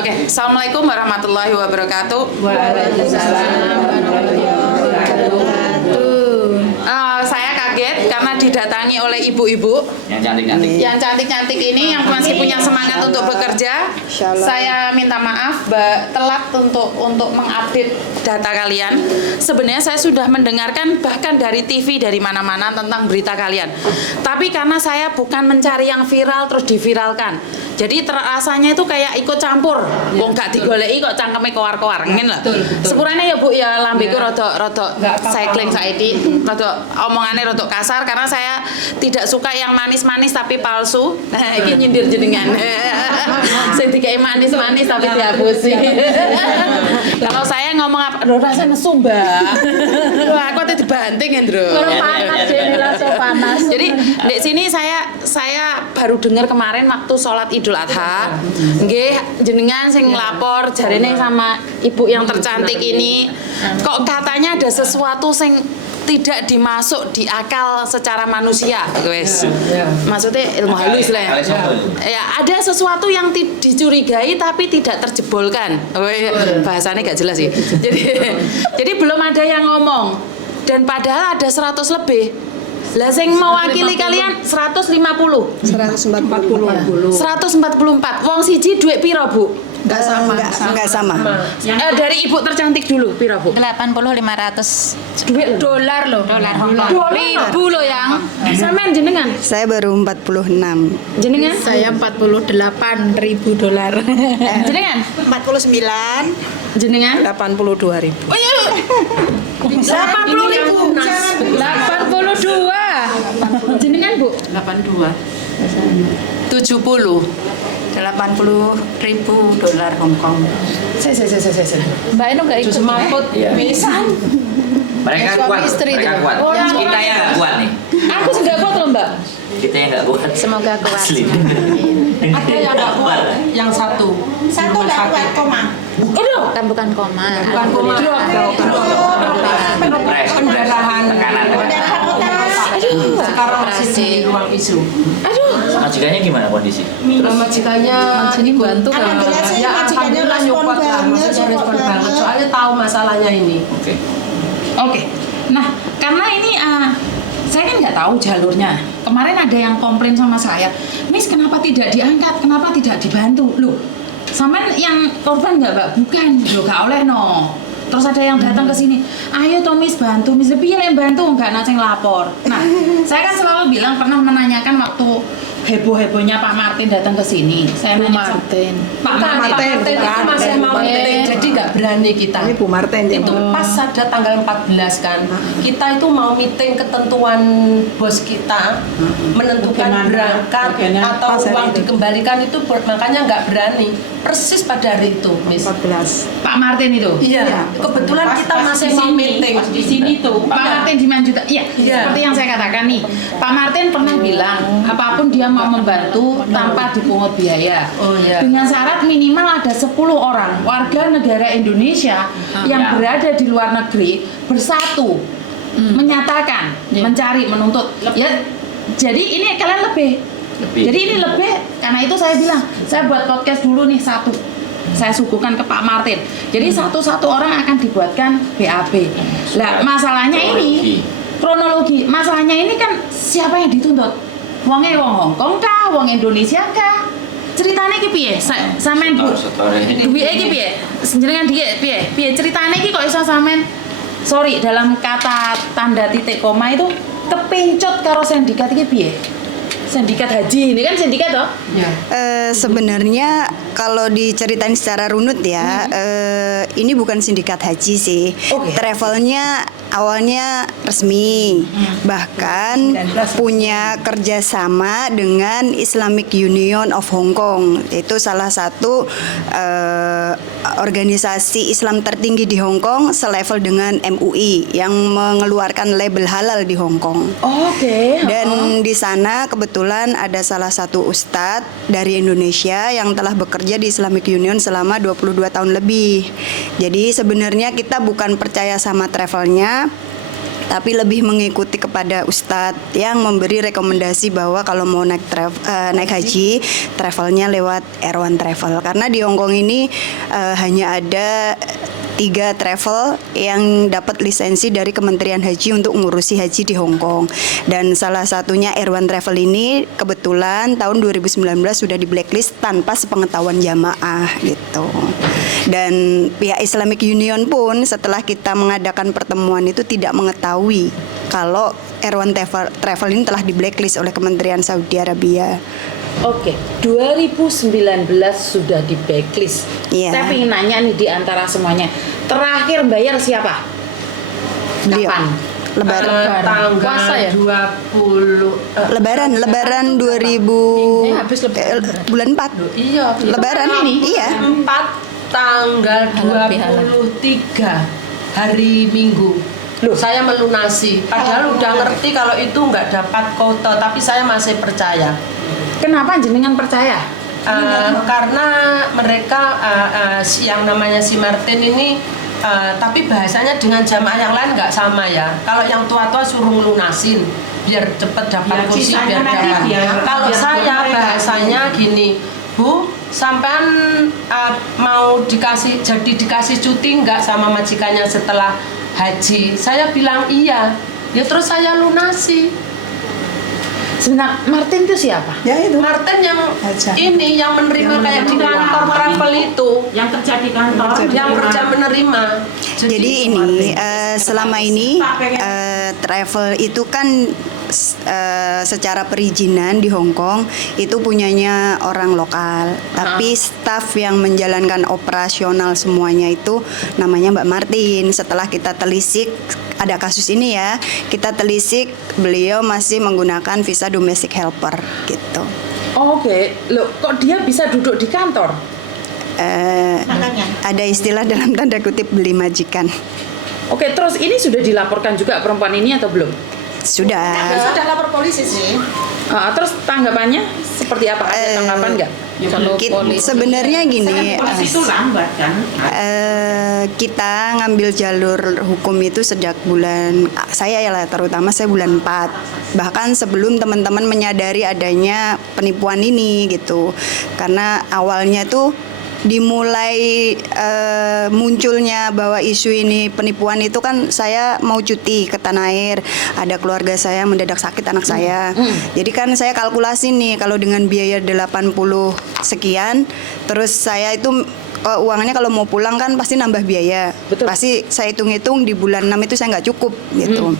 Oke, Assalamualaikum warahmatullahi wabarakatuh. Waalaikumsalam warahmatullahi wabarakatuh. Saya kaget karena didatangi oleh ibu-ibu yang cantik-cantik. yang cantik-cantik ini yang masih punya semangat untuk bekerja. Saya minta maaf telat untuk mengupdate data kalian. Sebenarnya saya sudah mendengarkan bahkan dari TV dari mana-mana tentang berita kalian. Tapi karena saya bukan mencari yang viral terus diviralkan. Jadi rasanya itu kayak ikut campur. Wong gak digoleki kok cangkeme koar-koar, ngene lho. Sepurane ya Bu ya lambeku rada cycling saiki, rada omongane rada kasar karena saya tidak suka yang manis-manis tapi palsu. Nah, iki nyindir jenengan. Sing dikei manis-manis tapi dihapusi. Kalau saya ngomong apa, lho rasane nesu, Mbak. Lho aku ate dibanting, Ndro. Panas jadi rasa panas. Jadi di sini saya baru dengar kemarin waktu sholat Idul Adha, nggih jenengan sing ngelapor jarene sama ibu yang tercantik ini, kok katanya ada sesuatu sing tidak dimasuk di akal secara manusia, guys. Maksudnya ilmu halus lah. Ya, ada sesuatu yang dicurigai tapi tidak terjebolkan. Bahasanya gak jelas sih. Jadi belum ada yang ngomong. Dan padahal ada 100 lebih. Lah sing mewakili kalian 150. 144. Wong siji duit piro, Bu? Enggak sama. Dari ibu tercantik dulu piro, Bu? 80.500 Duit dolar loh. Dolar Hongkong. Ribu loh yang. Sampean jenengan? Saya baru 46. Jenengan? Saya 48.000 dolar. Jenengan? 49. Jenengan? 82.000. Oh iya. 80.000. 82. Jenengan, Bu? 82. 70. 80.000 dolar Hongkong. Saya. Mbak Eno nggak ikut? Mahfud pisan. Mereka Suami kuat, istri mereka itu. kuat. Oh, yang Kita kuat. yang nggak kuat nih. Aku sih nggak kuat loh, Mbak. Kita yang nggak kuat. Semoga kuat. Asli. Ada yang nggak kuat, yang satu nggak kuat koma. Aduh. Bukan koma. Bukan koma. Stres, Pendarahan. tekanan. Sekarang masih di ruang ISU. Majikannya gimana kondisi? Majikannya Ini bantu kan? ya alhamdulillah nyupport lah, maksudnya respon banget. Soalnya tahu masalahnya ini. Oke. Nah, karena ini saya kan nggak tahu jalurnya. Kemarin ada yang komplain sama saya, Miss kenapa tidak diangkat, kenapa tidak dibantu? Loh, sampean yang korban nggak, Mbak? Bukan, loh gak oleh no. Terus ada yang datang ke sini, ayo toh Miss bantu, Miss lebih yang bantu, nggak naceng lapor. Nah, saya kan selalu bilang pernah menanyakan waktu heboh-hebohnya Pak Martin datang ke sini. Saya nanya Pak Martin itu masih mau meeting, jadi nggak berani kita. Ini Bu Martin dia. Itu pas ada tanggal 14 kan, kita itu mau meeting ketentuan bos kita, menentukan berangkat atau uang dikembalikan itu, makanya nggak berani. Persis pada hari itu, Miss. 14. Pak Martin itu. Iya, kebetulan kita masih mau meeting. Di sini tuh Pak Martin di Manjuta. Iya, seperti yang saya katakan nih. Pak Martin pernah bilang apapun dia mau membantu tanpa dipungut biaya. Oh, iya. Dengan syarat minimal ada 10 orang warga negara Indonesia yang berada di luar negeri bersatu menyatakan, mencari, menuntut. Ya, jadi ini kalian lebih. Jadi ini lebih, karena itu saya bilang, saya buat podcast dulu nih satu. Saya suguhkan ke Pak Martin. Jadi satu-satu orang akan dibuatkan BAB. Lah masalahnya ini kronologi. Masalahnya ini kan siapa yang dituntut? Wongnya wong Hongkong kah? Wong Indonesia kah? Ceritanya iki piye? Sampean duwe iki piye? Jenengan dia piye? Ceritanya iki kok iso sampean sorry dalam kata tanda titik koma itu kepencut karo sindikat iki piye? Sindikat haji ini kan sindikat toh? Sebenarnya kalau diceritain secara runut ya, ini bukan sindikat haji sih. Travelnya awalnya resmi, bahkan punya kerjasama dengan Islamic Union of Hong Kong. Itu salah satu organisasi Islam tertinggi di Hong Kong, selevel dengan MUI yang mengeluarkan label halal di Hong Kong. Dan di sana kebetulan ada salah satu ustadz dari Indonesia yang telah bekerja di Islamic Union selama 22 tahun lebih. Jadi sebenarnya kita bukan percaya sama travelnya, tapi lebih mengikuti kepada ustadz yang memberi rekomendasi bahwa kalau mau naik haji, travelnya lewat Erwan Travel. Karena di Hong Kong ini hanya ada 3 travel yang dapat lisensi dari Kementerian Haji untuk ngurusi haji di Hong Kong. Dan salah satunya Erwan Travel ini kebetulan tahun 2019 sudah di blacklist tanpa sepengetahuan jamaah gitu. Dan pihak Islamic Union pun setelah kita mengadakan pertemuan itu tidak mengetahui kalau Erwan Travel ini telah di blacklist oleh Kementerian Saudi Arabia. Oke, 2019 sudah di blacklist. Iya. Saya pengen nanya nih di antara semuanya, terakhir bayar siapa? Beliau. Kapan? Lebaran. Tanggal Puasa ya? 20 Lebaran 2000 habis Lebaran. bulan 4. Iya, Lebaran ini, iya. 4 tanggal Halal bihalal. 23 hari Minggu. Loh. Saya melunasi. Padahal udah ngerti kalau itu nggak dapat kota, tapi saya masih percaya. Kenapa jenengan percaya? Karena mereka yang namanya si Martin ini, tapi bahasanya dengan jamaah yang lain nggak sama ya. Kalau yang tua-tua suruh lunasin biar cepet dapat kursi, biar dapat. Kalau saya bahasanya gini, Bu, sampean mau dikasih cuti nggak sama majikannya setelah haji? Saya bilang iya. Ya terus saya lunasi. Sebenarnya Martin itu siapa? Ya itu. Martin yang Aja. ini yang menerima kayak di kantor travel itu, yang kerja di kantor, yang kerja menerima. Jadi ini selama ini travel itu kan secara perizinan di Hong Kong itu punyanya orang lokal, tapi staf yang menjalankan operasional semuanya itu namanya Mbak Martin. Setelah kita telisik ada kasus ini ya, kita telisik beliau masih menggunakan visa domestic helper gitu. Oke, loh kok dia bisa duduk di kantor? Ada istilah dalam tanda kutip beli majikan. Oke, terus ini sudah dilaporkan juga perempuan ini atau belum? Sudah. sudah lapor polisi sih. Terus tanggapannya seperti apa? Ada tanggapan nggak? Kalau polisi Sebenarnya gini, Polisi itu lambat kan. kita ngambil jalur hukum itu sejak bulan, saya ya lah, terutama saya bulan 4. Bahkan sebelum teman-teman menyadari adanya penipuan ini gitu. Karena awalnya tuh dimulai munculnya bahwa isu ini penipuan itu kan saya mau cuti ke Tanah Air, ada keluarga saya mendadak sakit anak saya. Jadi kan saya kalkulasi nih kalau dengan biaya 80 sekian, terus saya itu uangnya kalau mau pulang kan pasti nambah biaya. Betul. Pasti saya hitung-hitung di bulan 6 itu saya nggak cukup gitu.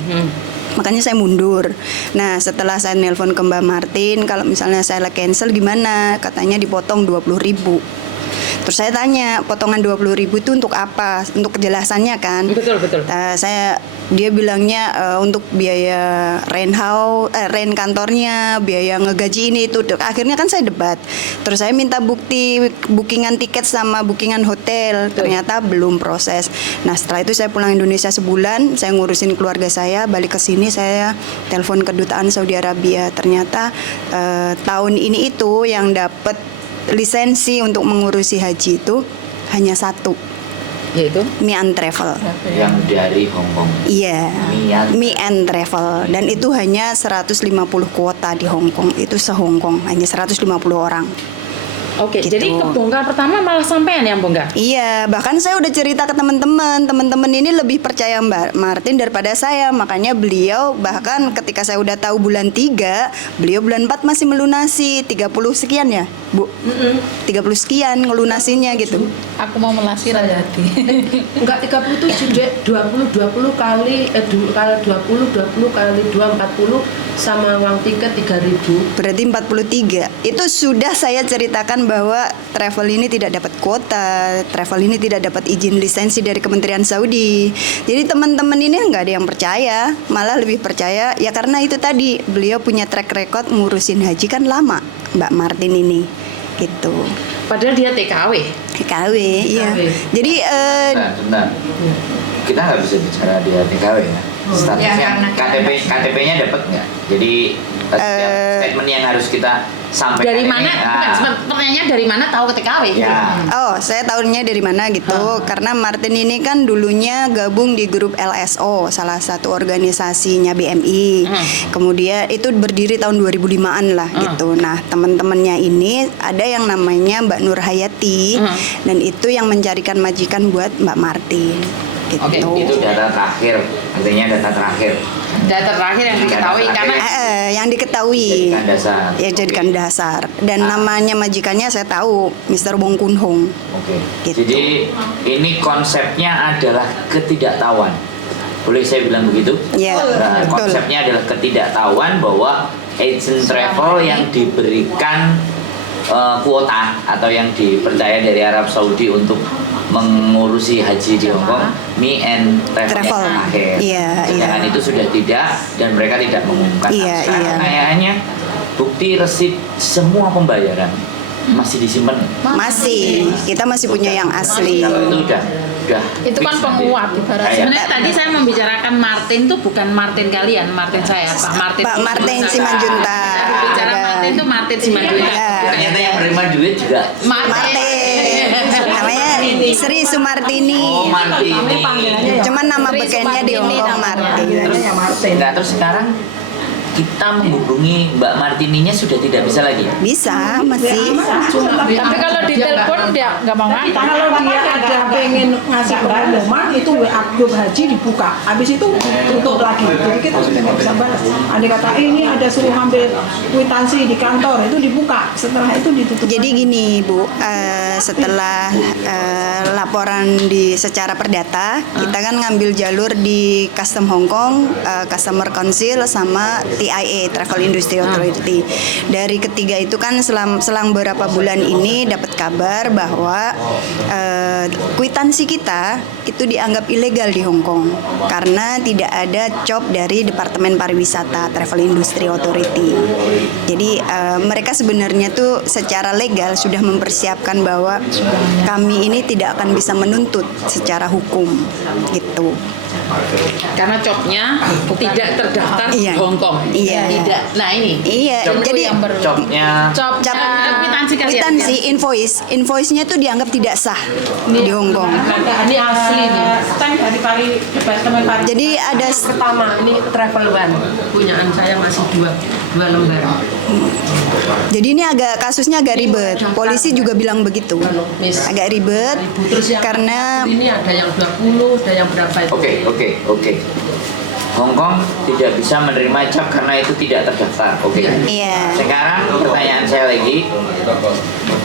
Makanya saya mundur. Nah setelah saya nelpon ke Mbak Martin, kalau misalnya saya cancel gimana? Katanya dipotong 20.000. Terus saya tanya, potongan 20.000 itu untuk apa? Untuk kejelasannya kan? Betul. Dia bilangnya untuk biaya rent kantornya, biaya ngegaji ini itu. Akhirnya kan saya debat. Terus saya minta bukti bookingan tiket sama bookingan hotel. Ternyata belum proses. Nah setelah itu saya pulang Indonesia sebulan, saya ngurusin keluarga saya, balik ke sini saya telepon kedutaan Saudi Arabia. Ternyata tahun ini itu yang dapat lisensi untuk mengurusi haji itu hanya 1, Yaitu? Mian Travel. Yang dari Hong Kong. Iya, Mian. Mian Travel. Dan itu hanya 150 kuota di Hong Kong. Itu se-Hong Kong, hanya 150 orang. Oke, Gitu. jadi kebongkar pertama malah sampean yang bongkar? Iya, bahkan saya udah cerita ke teman-teman. Teman-teman ini lebih percaya Mbak Martin daripada saya. Makanya beliau bahkan ketika saya udah tahu bulan 3, beliau bulan 4 masih melunasi 30 sekian ya, Bu? 30 sekian ngelunasinya gitu. aku mau melasi hati. Enggak 37, Dek. 20 kali 20 kali 2 40 sama uang tiket 3.000. Berarti 43. Itu sudah saya ceritakan bahwa travel ini tidak dapat kuota, travel ini tidak dapat izin lisensi dari Kementerian Saudi. Jadi teman-teman ini nggak ada yang percaya, malah lebih percaya ya karena itu tadi beliau punya track record ngurusin haji kan lama, Mbak Martin ini, gitu. Padahal dia TKW. TKW, iya. Jadi Sebentar. Kita nggak bisa bicara dia TKW ya. Statusnya KTP-nya dapat nggak? Jadi setiap statement yang harus kita sampaikan Dari ini, mana? Bukan, pertanyaannya dari mana tahu ke TKW? ya. Oh, saya tahunya dari mana gitu? Karena Martin ini kan dulunya gabung di grup LSO, salah satu organisasinya BMI. Kemudian itu berdiri tahun 2005-an lah gitu. Nah, teman-temannya ini ada yang namanya Mbak Nur Hayati dan itu yang mencarikan majikan buat Mbak Martin. Gitu. Oke, Itu data terakhir, artinya data terakhir. Data terakhir yang diketahui karena Yang diketahui Jadikan dasar. ya jadikan dasar dan namanya majikannya saya tahu Mr. Wong Kun Hong. Oke. Gitu. Jadi ini konsepnya adalah ketidaktahuan. Boleh saya bilang begitu? Ya, Nah, betul. konsepnya adalah ketidaktahuan bahwa agent travel yang diberikan kuota atau yang dipercaya dari Arab Saudi untuk mengurusi haji di Hong Kong, me and travel Travel. yang terakhir. Iya, Sedangkan iya. itu sudah tidak dan mereka tidak mengumumkan. Iya, Sekarang iya. pertanyaannya, bukti resit semua pembayaran masih disimpan. Masih, kita masih punya yang asli. Kalau itu udah Itu kan fix penguat nanti. ibaratnya. Kayak- sebenarnya tadi saya membicarakan Martin tuh bukan Martin kalian, Martin saya, Pak Martin. Pak Martin Simanjunta. Saya bicara Ada. Martin itu Martin Simanjunta. Ya. Ternyata yang menerima duit juga. Martin, namanya Sri Sumartini. Oh, Martini. Cuman nama Sri bekennya di Hong Sumartini Kong namanya. Martin. Nah, terus sekarang kita menghubungi Mbak Martininya sudah tidak bisa lagi. Bisa, masih. Tapi kalau di telepon dia nggak mau ngangkat. Kalau dia ada pengen ngasih pengumuman itu WA grup haji dibuka, habis itu tutup lagi. Jadi kita sudah nggak bisa balas. Andai kata ini ada suruh ambil kwitansi di kantor itu dibuka, setelah itu ditutup. Jadi gini Bu, setelah laporan secara perdata, kita kan ngambil jalur di Custom Hong Kong, Customer Council sama TIA Travel Industry Authority. Dari ketiga itu kan selang beberapa bulan ini dapat kabar bahwa kwitansi kita itu dianggap ilegal di Hong Kong karena tidak ada COP dari Departemen Pariwisata Travel Industry Authority. Jadi mereka sebenarnya tuh secara legal sudah mempersiapkan bahwa kami ini tidak akan bisa menuntut secara hukum gitu. Karena copnya tidak terdaftar Iya. di Hong Kong. Iya. Tidak. Nah ini. Iya, Cop- jadi yang Copnya Kwitansi kalian. kwitansi invoice-nya tuh dianggap tidak sah di Hong Kong. Ini asli nih. Stand dari Departemen Pariwisata. Jadi ada Pertama ini travel one punyaan saya masih dua lembar. jadi ini kasusnya agak ribet. Polisi juga bilang begitu. Miss. Agak ribet Terus yang karena ini ada yang 20, ada yang berapa itu? Oke. Hong Kong tidak bisa menerima cap karena itu tidak terdaftar. Oke. iya. Sekarang pertanyaan saya lagi,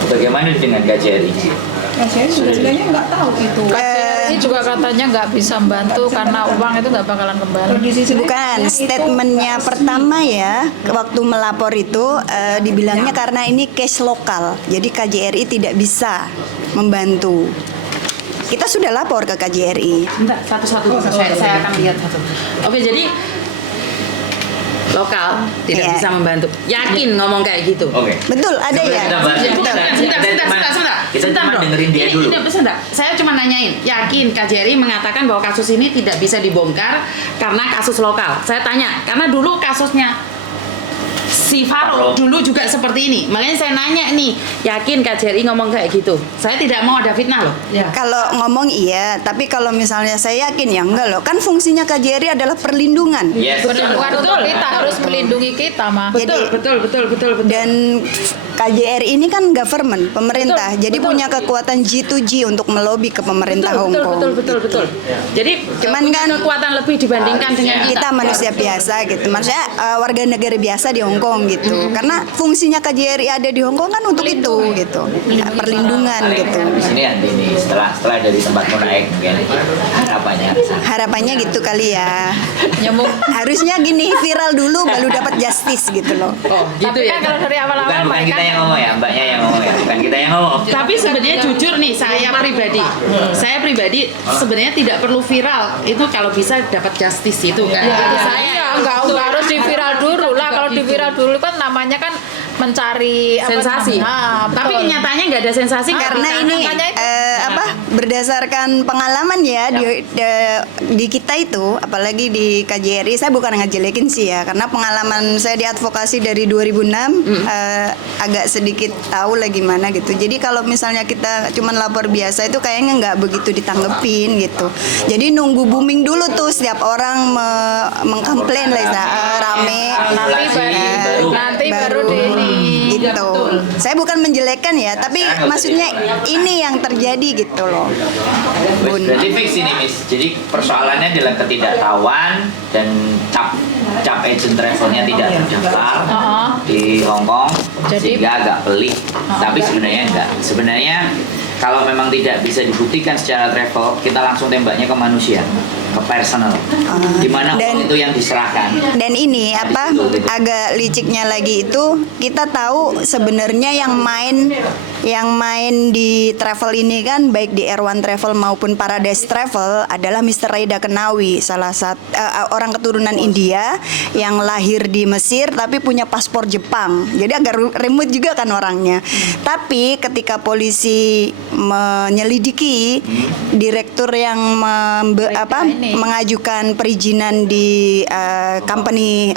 bagaimana dengan KJRI? Saya sebenarnya nggak tahu itu. Ini juga katanya nggak bisa membantu karena uang itu nggak bakalan kembali. Kondisi Bukan, statementnya pertama ya, waktu melapor itu dibilangnya karena ini case lokal, jadi KJRI tidak bisa membantu. Kita sudah lapor ke KJRI. Enggak, satu-satu. Saya akan lihat satu. Oke, jadi lokal tidak Iya. bisa membantu. Yakin ngomong kayak gitu. Oke. Betul, ada Sebentar ya. kita bahas. Sebentar. Kita cuma dong. dengerin dia Ini- dulu. ini, sebentar. Saya cuma nanyain, yakin KJRI mengatakan bahwa kasus ini tidak bisa dibongkar karena kasus lokal. Saya tanya, karena dulu kasusnya si Faro dulu juga seperti ini. Makanya saya nanya nih, yakin KJRI ngomong kayak gitu? Saya tidak mau ada fitnah loh. Ya. Kalau ngomong iya, tapi kalau misalnya saya yakin ya enggak loh. Kan fungsinya KJRI adalah perlindungan. Yes. Bukan untuk kita, harus melindungi kita mah. Jadi- Betul. Dan KJRI ini kan government, pemerintah. Jadi punya kekuatan G2G untuk melobi ke pemerintah Hong Kong. Betul. Jadi Cuman punya kan kekuatan lebih dibandingkan dengan kita manusia biasa gitu, maksudnya warga negara biasa di Hong Kong gitu, karena fungsinya KJRI ada di Hong Kong kan untuk itu gitu, perlindungan gitu. Di sini nanti nih setelah dari tempatmu naik mungkin harapannya ke sana. Harapannya gitu kali ya. Nyemuk. Harusnya gini, viral dulu baru dapat justice gitu loh. Oh, gitu Tapi ya. kan kalau dari awal-awal Bukan mereka kita yang ngomong ya, mbaknya yang ngomong ya, bukan kita yang ngomong. Tapi sebenarnya jujur nih, saya pribadi sebenarnya tidak perlu viral. Itu kalau bisa dapat justice itu kan. Itu saya. Iya, nggak harus di viral dulu lah. Kalau di viral dulu kan namanya kan mencari apa Sensasi. namanya. Nah, Tapi betul. kenyataannya nggak ada sensasi Karena ini makanya itu. apa berdasarkan pengalaman ya di kita itu, apalagi di KJRI, saya bukan ngejelekin sih ya, karena pengalaman saya di advokasi dari 2006 agak sedikit tahu lah gimana gitu. Jadi kalau misalnya kita cuman lapor biasa itu kayaknya nggak begitu ditanggepin gitu. Jadi nunggu booming dulu tuh, setiap orang mengkomplain lah, rame. Nanti baru di ini. Gitu. Saya bukan menjelekkan ya, tapi maksudnya ini yang terjadi gitu loh. Berarti fix ini Miss. Jadi persoalannya adalah ketidaktahuan dan cap agent travelnya tidak terdaftar di Hong Kong, sehingga agak pelik. Tapi sebenarnya enggak. Sebenarnya kalau memang tidak bisa dibuktikan secara travel, kita langsung tembaknya ke manusia, ke personal, di mana uang itu yang diserahkan. Dan ini agak liciknya lagi itu, kita tahu sebenarnya yang main di travel ini kan, baik di Air1 Travel maupun Paradise Travel adalah Mr. Reda Kenawi, salah satu orang keturunan India yang lahir di Mesir tapi punya paspor Jepang. Jadi agak remote juga kan orangnya. Tapi ketika polisi menyelidiki, direktur yang mengajukan perizinan di company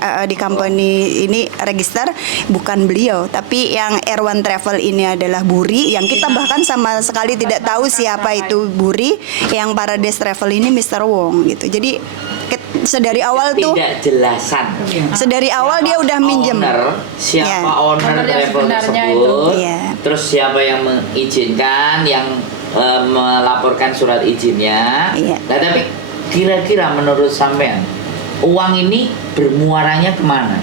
ini register bukan beliau, tapi yang Air1 Travel ini adalah Buri, yang kita bahkan sama sekali tidak tahu siapa itu Buri. Yang Paradise Travel ini Mr. Wong gitu. Jadi sedari awal tuh ketidakjelasan. Sedari awal dia udah minjem. Siapa owner travel tersebut? Terus siapa yang mengizinkan, yang melaporkan surat izinnya? Nah, tapi kira-kira menurut sampean uang ini bermuaranya kemana?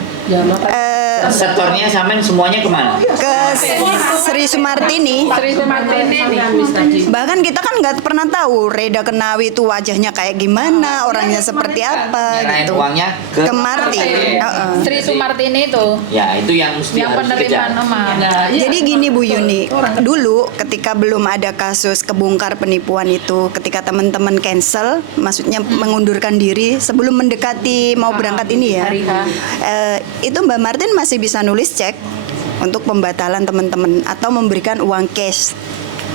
Sektornya sampean semuanya kemana? Ke Sri Sumartini. Bahkan kita kan nggak pernah tahu Reda Kenawi itu wajahnya kayak gimana, orangnya seperti apa gitu. Uangnya ke Martin. Sri Sumartini itu. Ya, itu yang mesti yang penerimaan nomor. Jadi gini Bu Yuni, dulu ketika belum ada kasus kebongkar penipuan itu, ketika teman-teman cancel, maksudnya mengundurkan diri sebelum mendekati mau berangkat ini ya, itu Mbak Martin masih bisa nulis cek untuk pembatalan teman-teman atau memberikan uang cash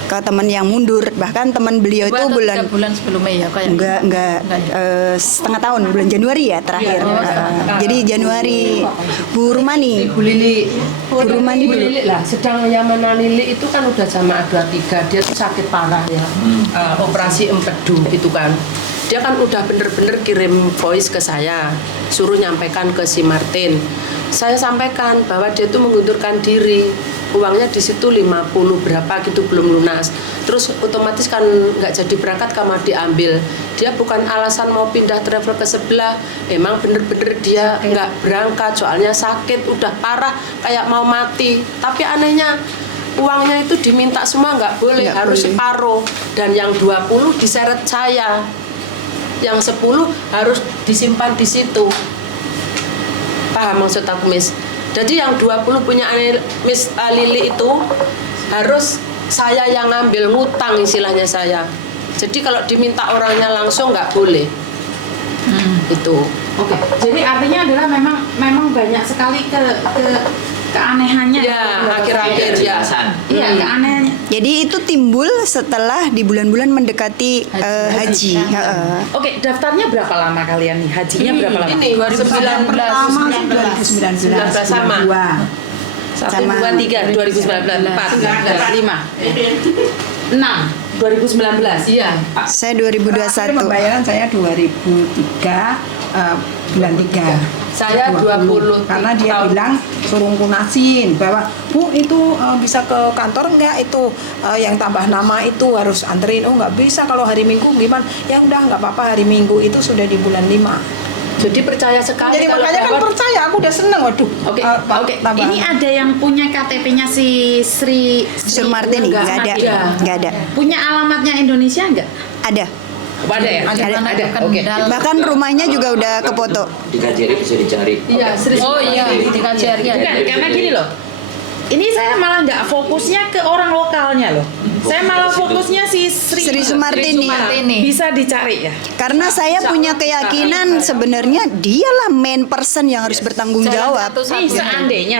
ke teman yang mundur. Bahkan teman beliau itu bulan sebelumnya ya kayak enggak setengah tahun, bulan Januari ya terakhir. Jadi Januari Bu Rumani dulu lah, sedang yang mana Lili itu kan udah sama A23, dia tuh sakit parah ya, operasi empedu gitu kan. Dia kan udah bener-bener kirim voice ke saya, suruh nyampaikan ke si Martin. Saya sampaikan bahwa dia tuh mengundurkan diri, uangnya di situ 50 berapa gitu belum lunas. Terus otomatis kan nggak jadi berangkat, kamar diambil. Dia bukan alasan mau pindah travel ke sebelah, emang bener-bener dia nggak berangkat soalnya sakit, udah parah kayak mau mati. Tapi anehnya uangnya itu diminta semua, nggak boleh, harus separuh. Dan yang 20 diseret saya, yang 10 harus disimpan di situ. Paham maksud aku, Miss? Jadi yang 20 punya Miss Lili itu harus saya yang ngambil, ngutang istilahnya saya. Jadi kalau diminta orangnya langsung nggak boleh. Itu. Oke. Jadi artinya adalah memang banyak sekali keanehannya ya, akhir-akhir ya. Iya, keanehannya. Jadi itu timbul setelah di bulan-bulan mendekati haji. Oke, daftarnya berapa lama kalian nih? Hajinya berapa lama? Ini 2019 sama. 1, 2, 3, 2019, 4, 5, 6, 2019. Iya. Saya 2021. Pembayaran saya 2003 bulan 3. Saya 20. Karena dia bilang suruh lunasin bahwa Bu itu bisa ke kantor enggak, itu yang tambah nama itu harus anterin. Oh nggak bisa, kalau hari Minggu gimana? Ya udah nggak apa-apa, hari Minggu itu sudah di bulan 5. Jadi percaya sekali. Jadi makanya kan percaya, aku udah seneng. Waduh. Oke. Ini ada yang punya KTP-nya si Sri Martin? Nggak ada. Punya alamatnya Indonesia nggak? Ada. Ada ya? Ada. Oke. Bahkan rumahnya juga udah kefoto. Di KJRI bisa dicari. Iya, Oh iya, di KJRI. Karena gini loh. Ini saya malah nggak fokusnya ke orang lokalnya loh. Saya malah fokusnya si Sri Sumartini. Bisa dicari ya. Karena saya punya keyakinan sebenarnya dialah main person yang harus bertanggung jawab. Nih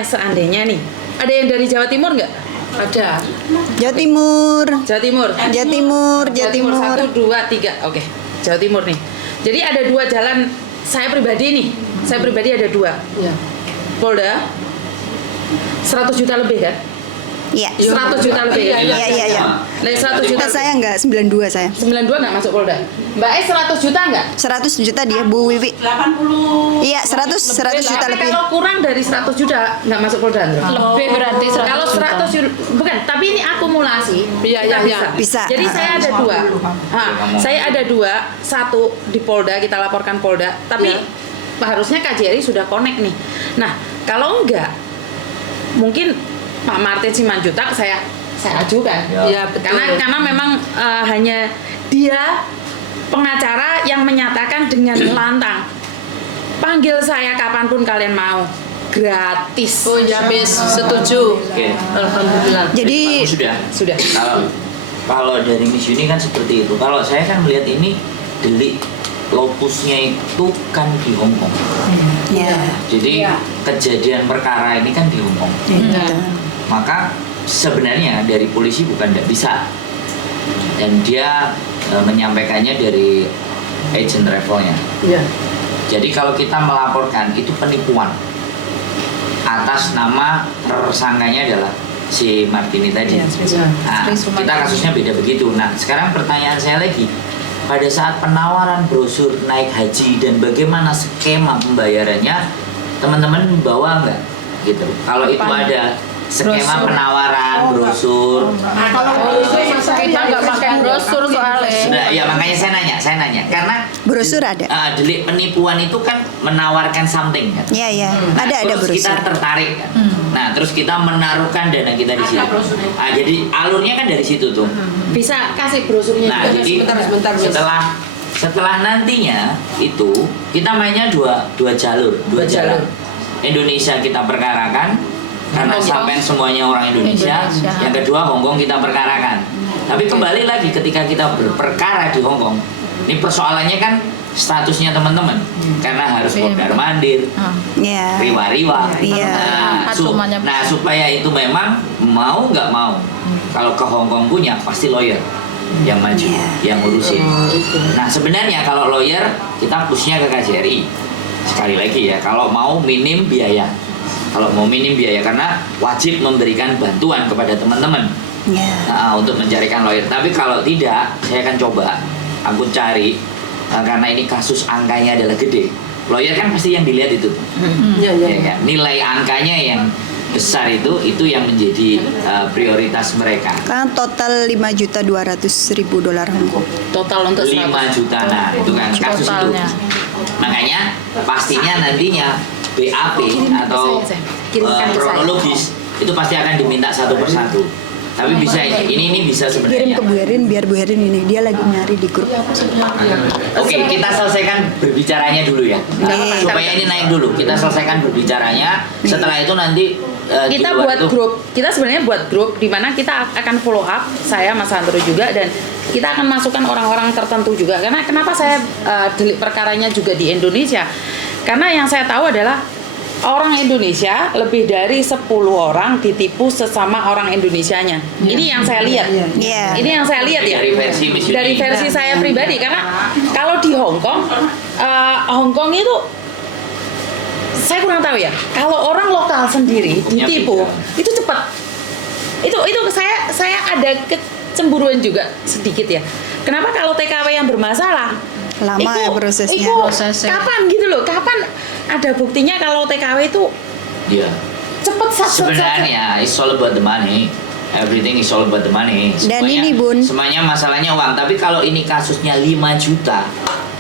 seandainya nih, ada yang dari Jawa Timur nggak? Ada. Jawa Timur. Jawa Timur. Jawa Timur, Jawa Timur. 1, 2, 3. Oke. Jawa Timur nih. Jadi ada 2 jalan saya pribadi nih. Saya pribadi ada 2. Iya. Polda 100 juta lebih kan? Iya. 100 juta lebih. Iya. Nah, 100 juta Saya enggak 92 saya. 92 nggak masuk Polda. Mbak 100 juta nggak? 100 juta dia Bu Wiwi. 80. Iya, 100 juta Tapi lebih. kalau kurang dari 100 juta nggak masuk Polda, Andro. Lebih berarti 100 Kalau 100 juta, bukan, tapi ini akumulasi. Iya, Kita iya. Bisa. Jadi saya ada 2. Saya ada 2, 1 di Polda, kita laporkan Polda. Tapi harusnya KJRI sudah connect nih. Nah, kalau enggak, mungkin Pak Martin Simanjuntak saya ajukan. Ya, betul. Karena memang hanya dia pengacara yang menyatakan dengan lantang, panggil saya kapanpun kalian mau, gratis. Oh ya, bis setuju. Oke. Alhamdulillah. Jadi Sudah. Kalau dari Miss Yuni kan seperti itu. Kalau saya kan melihat ini delik lopusnya itu kan di Hong Kong. ya. Jadi kejadian perkara ini kan di Hong Kong. Maka sebenarnya dari polisi bukan tidak bisa, dan dia menyampaikannya dari agent travelnya. Iya. Jadi kalau kita melaporkan itu penipuan atas nama tersangkanya adalah si Martini tadi. Nah, kita kasusnya beda begitu. Nah, sekarang pertanyaan saya lagi, pada saat penawaran brosur naik haji dan bagaimana skema pembayarannya, teman-teman bawa nggak gitu? Kalau itu ada skema penawaran brosur. Kita nggak pakai brosur soalnya. Nah, ya makanya saya nanya karena Brosur ada. delik penipuan itu kan menawarkan something kan. Iya. Nah, Ada terus kita brosur. tertarik kan. Nah, terus kita menaruhkan dana kita di situ. Nah, jadi alurnya kan dari situ tuh. Bisa kasih brosurnya Nah, juga. jadi sebentar, Miss. setelah nantinya itu kita mainnya dua jalur. Indonesia kita perkarakan karena sampai semuanya orang Indonesia. Yang kedua Hong Kong kita perkarakan. Tapi kembali lagi ketika kita berperkara di Hong Kong, ini persoalannya kan statusnya teman-teman, karena harus mondar mandir, Iya. riwa-riwa. Iya. Nah, supaya itu memang mau nggak mau, kalau ke Hong Kong punya pasti lawyer yang maju, yang ngurusin. Nah, sebenarnya kalau lawyer kita pushnya ke KJRI. Sekali lagi ya, kalau mau minim biaya. Kalau mau minim biaya, karena wajib memberikan bantuan kepada teman-teman untuk mencarikan lawyer. Tapi kalau tidak, saya akan coba aku cari, karena ini kasus angkanya adalah gede. Lawyer kan pasti yang dilihat itu, ya kan? Nilai angkanya yang besar itu yang menjadi prioritas mereka. Kan total 5.200.000 dolar Hong Kong. Total untuk 5 juta, nah itu kan kasus Totalnya. itu. Makanya pastinya nantinya BAP atau kronologis itu pasti akan diminta satu persatu. Tapi bisa ini bisa Kirim sebenarnya. ke Bu Erin, biar Bu Erin ini, dia lagi nyari di grup. Oke, kita selesaikan berbicaranya dulu ya. Supaya ini naik dulu. Kita selesaikan berbicaranya. Setelah itu nanti kita buat grup. Kita sebenarnya buat grup di mana kita akan follow up, saya Mas Andro juga, dan kita akan masukkan orang-orang tertentu juga. Karena kenapa saya delik perkaranya juga di Indonesia? Karena yang saya tahu adalah orang Indonesia lebih dari 10 orang ditipu sesama orang Indonesianya. Ini yang saya lihat. Iya. Ini yang saya lihat ya. Dari versi Miss Yuni. Dari versi saya pribadi, karena kalau di Hong Kong itu saya kurang tahu ya. Kalau orang lokal sendiri ditipu itu cepat. Itu saya ada kecemburuan juga sedikit ya. Kenapa kalau TKW yang bermasalah? Lama ya prosesnya. Kapan gitu loh? Kapan ada buktinya kalau TKW itu Iya. cepet Sebenarnya it's all about the money. Everything is all about the money. Dan ini, Bun. Semuanya masalahnya uang. Tapi kalau ini kasusnya 5 juta.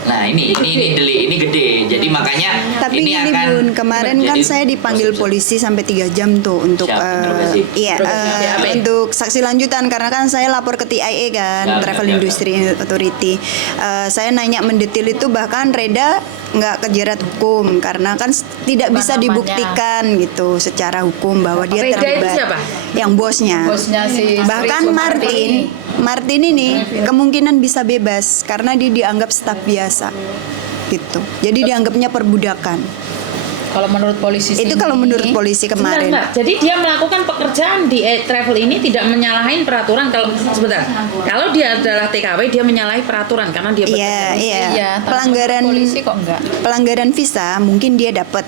Nah, ini delik, ini gede. Jadi makanya Tapi ini gini akan Bun, kemarin kan menjadi saya dipanggil proses. polisi sampai 3 jam tuh untuk Siap, interogasi. untuk saksi lanjutan, karena kan saya lapor ke TIA kan, Siap, Travel siap, Industry Authority. Saya nanya mendetil itu, bahkan Reda nggak kejerat hukum karena kan tidak bisa namanya? dibuktikan gitu secara hukum bahwa dia Reda itu terlibat. siapa? Yang bosnya. Bosnya si Bahkan Martin ini kemungkinan bisa bebas karena dia dianggap staf biasa gitu. Jadi dianggapnya perbudakan. Kalau menurut polisi Itu kalau menurut polisi Sebentar, kemarin. Mbak. Jadi dia melakukan pekerjaan di travel ini tidak menyalahi peraturan. Kalau sebentar, kalau dia adalah TKW dia menyalahi peraturan karena dia Iya, iya. Iya, tapi Pelanggaran polisi kok enggak? pelanggaran visa mungkin dia dapat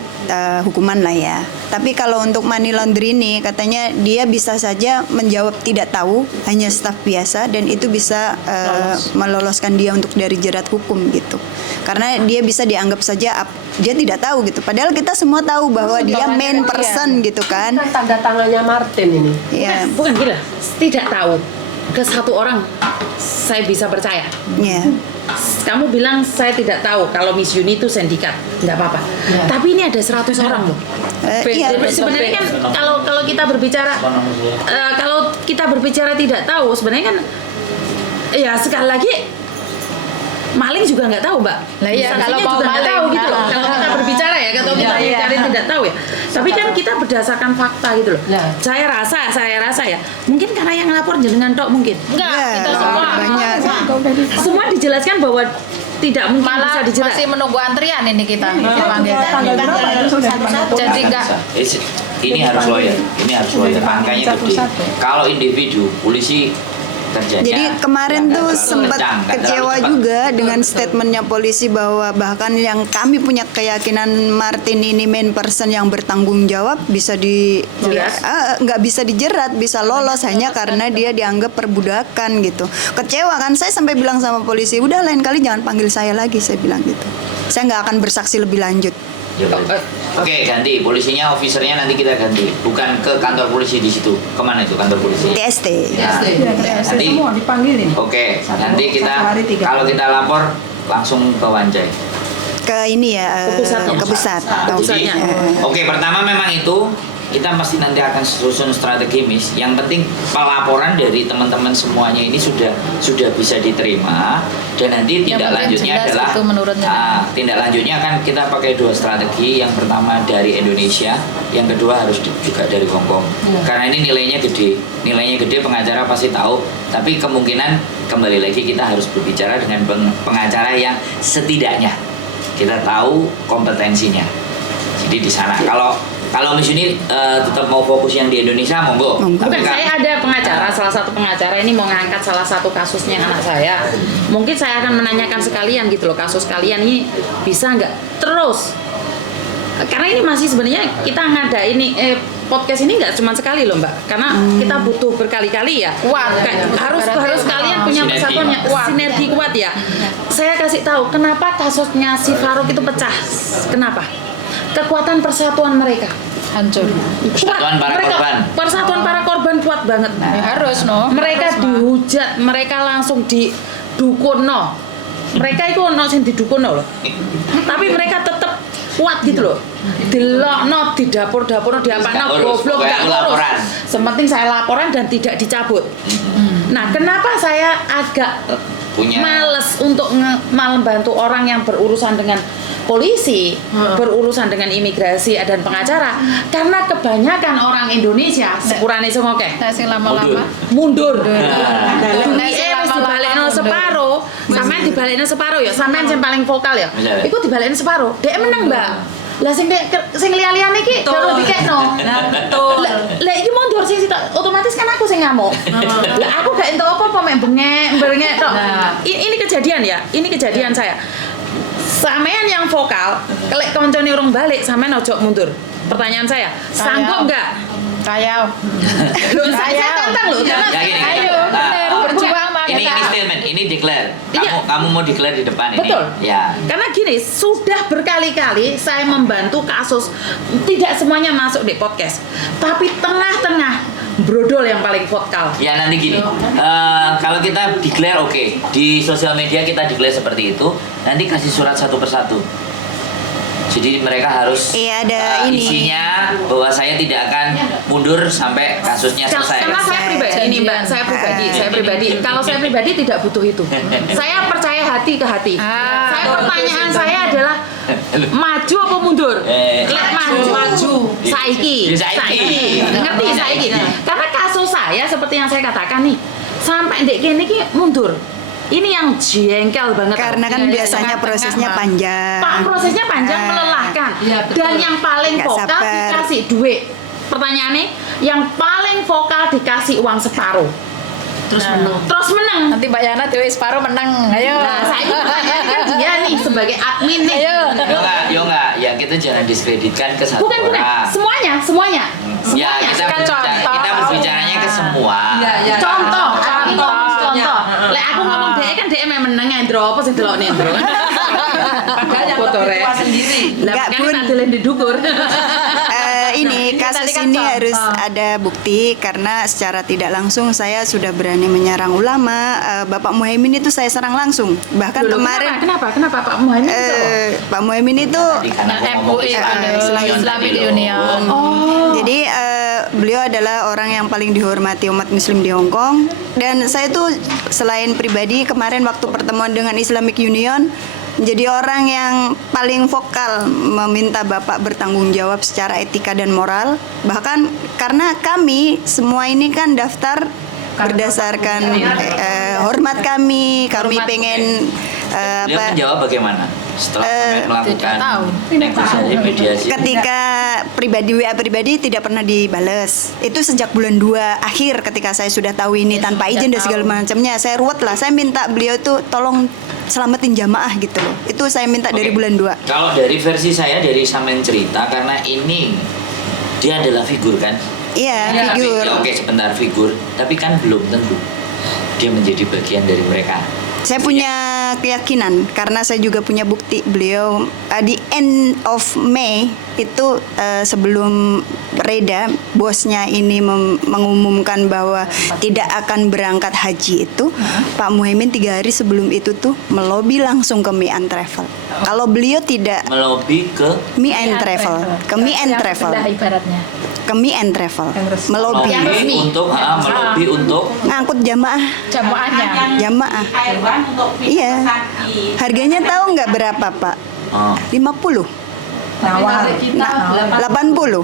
hukuman lah ya. Tapi kalau untuk money laundry ini katanya dia bisa saja menjawab tidak tahu, hanya staf biasa dan itu bisa meloloskan dia untuk dari jerat hukum gitu. Karena dia bisa dianggap saja dia tidak tahu gitu. Padahal kita semua tahu bahwa dia main person gitu kan. Kan tanda tangannya Martin ini. Iya. bukan gila, tidak tahu. Ke satu orang saya bisa percaya. Iya. Kamu bilang saya tidak tahu kalau Miss Uni itu sindikat, nggak apa-apa. Tapi ini ada 100 orang loh. Iya. Sebenarnya kan kalau kita berbicara kalau kita berbicara tidak tahu, sebenarnya kan ya sekali lagi maling juga nggak tahu, Mbak. Lah iya, Sanksinya kalau mau juga nggak maling. tahu gitu loh. Kalau kita berbicara ya, kalau kita berbicara tidak tahu ya. Tapi kan kita berdasarkan fakta gitu loh. Nah. Saya rasa ya, mungkin karena yang ngelapor jenengan tok mungkin. Enggak, Iya, kita semua banyak. Semua dijelaskan bahwa tidak mungkin malah bisa dijerat. masih menunggu antrian ini kita panggil. Tanggal berapa itu sudah dipanggil. Jadi enggak Ini harus lawyer, angkanya gede. Kalau individu, polisi kerjanya. Jadi kemarin tuh sempat kencang, nggak kecewa terlalu cepat. juga dengan statementnya polisi bahwa bahkan yang kami punya keyakinan Martin ini main person yang bertanggung jawab bisa nggak bisa dijerat, bisa lolos hanya karena dia dianggap perbudakan gitu. Kecewa kan, saya sampai bilang sama polisi, udah lain kali jangan panggil saya lagi, saya bilang gitu. Saya nggak akan bersaksi lebih lanjut. Ya, Oke, ganti polisinya, officernya nanti kita ganti. Bukan ke kantor polisi di situ. Kemana itu kantor polisi? TST. Nah, Iya, TST nanti semua dipanggilin. Oke, Satu- nanti kita satu hari 3 kalau kita lapor langsung ke Wanjai. Ke ini ya, Ke pusatnya. ke pusat. Jadi, Pusatnya. oke, pertama memang itu kita pasti nanti akan susun strategi Miss. Yang penting pelaporan dari teman-teman semuanya ini sudah bisa diterima dan nanti Yang tindak penting lanjutnya jelas adalah itu menurutnya. tindak lanjutnya akan kita pakai 2 strategi. Yang pertama dari Indonesia, yang kedua harus juga dari Hong Kong. Karena ini nilainya gede, pengacara pasti tahu. Tapi kemungkinan kembali lagi kita harus berbicara dengan pengacara yang setidaknya kita tahu kompetensinya. Jadi di sana kalau Miss Uni tetap mau fokus yang di Indonesia, monggo. Bukan, saya ada pengacara, salah satu pengacara ini mau ngangkat salah satu kasusnya anak saya. Mungkin saya akan menanyakan sekalian gitu loh, kasus kalian ini bisa nggak terus? Karena ini masih sebenarnya kita ngadain podcast ini nggak cuma sekali loh Mbak, karena kita butuh berkali-kali ya. Kuat. Harus kalian punya Sinergi. persatuan yang sinergi kuat ya. Saya kasih tahu kenapa kasusnya si Faruk itu pecah. Kenapa? Kekuatan persatuan mereka. hancur. Persatuan para korban. Persatuan para korban kuat banget. Ya, harus no. Mereka Harus, Ma. dihujat, mereka langsung didukunno. Mereka itu ono sing didukunno loh. Tapi mereka tetap kuat gitu loh. Dilokno di dapur-dapur diapakno Nggak urus, goblok pokoknya nggak aku urus. laporan. Sementing saya laporan dan tidak dicabut. Nah, kenapa saya agak males untuk membantu orang yang berurusan dengan polisi, berurusan dengan imigrasi dan pengacara? Karena kebanyakan orang Indonesia sepurane semua Nah, sing lama-lama mundur. Nah, sing Wis lama-lama dibalekno mundur. separo, sampean dibalekno separo ya, sampean sing paling vokal ya. Betul. Iku dibalekno separo, dhek meneng, Mbak. Lah sing liyane iki kalau dikekno. Betul. Lah iki mundur sing otomatis kan aku sing ngamuk. Lah aku gak entuk apa-apa mek bengek tok. Ini kejadian ya, ini kejadian saya. Sampean yang vokal, kelek koncone urung balik, sampean ojo mundur. Pertanyaan saya, sanggup enggak? Kayau. Loh, saya tantang loh, karena Ya, gini. Ayo, bener, berjuang mah Ini kita. statement, ini declare. Iya. Kamu mau declare di depan betul. ini. Ya. Karena gini, sudah berkali-kali saya membantu kasus, tidak semuanya masuk di podcast, tapi tengah-tengah brodol yang paling vokal. Ya nanti gini, kalau kita declare oke, di sosial media kita declare seperti itu, nanti kasih surat satu persatu. Jadi mereka harus Iya, ada ini. isinya bahwa saya tidak akan mundur sampai kasusnya selesai. Karena saya pribadi ini Mbak, saya pribadi. Kalau saya pribadi tidak butuh itu. Saya percaya hati ke hati. Saya pertanyaan saya adalah maju apa mundur? Lek maju. Saiki. Ngerti saiki. Karena kasus saya seperti yang saya katakan nih, sampai ndek kene iki mundur. Ini yang jengkel banget. Karena kan biasanya prosesnya panjang. Pak, prosesnya panjang, Ah. melelahkan. Iya, betul. Dan yang paling Nggak vokal sabar. dikasih duit. Pertanyaannya, yang paling vokal dikasih uang separuh. Terus menang. Terus menang. Nanti Mbak Yana dewe separuh menang. Ayo. Nah, saya pertanyaannya kan dia nih sebagai admin nih. Ayo. Yo enggak, ya kita jangan diskreditkan ke satu Bukan, orang. semuanya. Ya, kita Kan kita contoh. berbicaranya ke semua. Iya. Contoh, kami Contoh. ngomong contoh. Heeh. Lek aku ngomong dia kan dia memang menang Endro, apa sih delok nih Endro? Padahal yang Foto, lebih Rek. tua sendiri. Lah Enggak, kan Bun. tak delen didukur. Ini Nah, kasus tadi kan ini contoh. harus ada bukti karena secara tidak langsung saya sudah berani menyerang ulama. Bapak Muhaimin itu saya serang langsung. Bahkan Loh, kemarin kenapa Pak Muhaimin itu? Pak Muhaimin itu Tadi kan aku ngomong MUI Islam. Islamic Union. jadi beliau adalah orang yang paling dihormati umat Muslim di Hong Kong. Dan saya tuh selain pribadi kemarin waktu pertemuan dengan Islamic Union jadi orang yang paling vokal meminta Bapak bertanggung jawab secara etika dan moral. Bahkan karena kami semua ini kan daftar berdasarkan hormat kami pengen Beliau menjawab bagaimana setelah sampai melakukan tidak tahu. negosiasi mediasi. ketika WA pribadi tidak pernah dibales. Itu sejak bulan 2 akhir ketika saya sudah tahu ini tanpa izin dan segala macamnya. Saya ruwet lah. Saya minta beliau tuh tolong selamatin jamaah gitu loh. Itu saya minta dari Oke. bulan 2. Kalau dari versi saya dari Samen cerita karena ini dia adalah figur kan. Iya, Tapi, figur. ya oke sebentar figur, tapi kan belum tentu dia menjadi bagian dari mereka. Saya punya keyakinan karena saya juga punya bukti beliau di end of May itu sebelum Reda bosnya ini mengumumkan bahwa tidak akan berangkat haji itu Pak Muhaimin 3 hari sebelum itu tuh melobi langsung ke Mi and Travel. Kalau beliau tidak Melobi ke Mi and Travel, ke Mi and Yang Travel, sebelah ibaratnya. ke Mi and Travel, melobi Yang resmi. melobi untuk ngangkut jamaah. Jamaahnya. Jamaah. Iya. Harganya tahu nggak berapa, Pak? oh, 50. Nawar kita 80.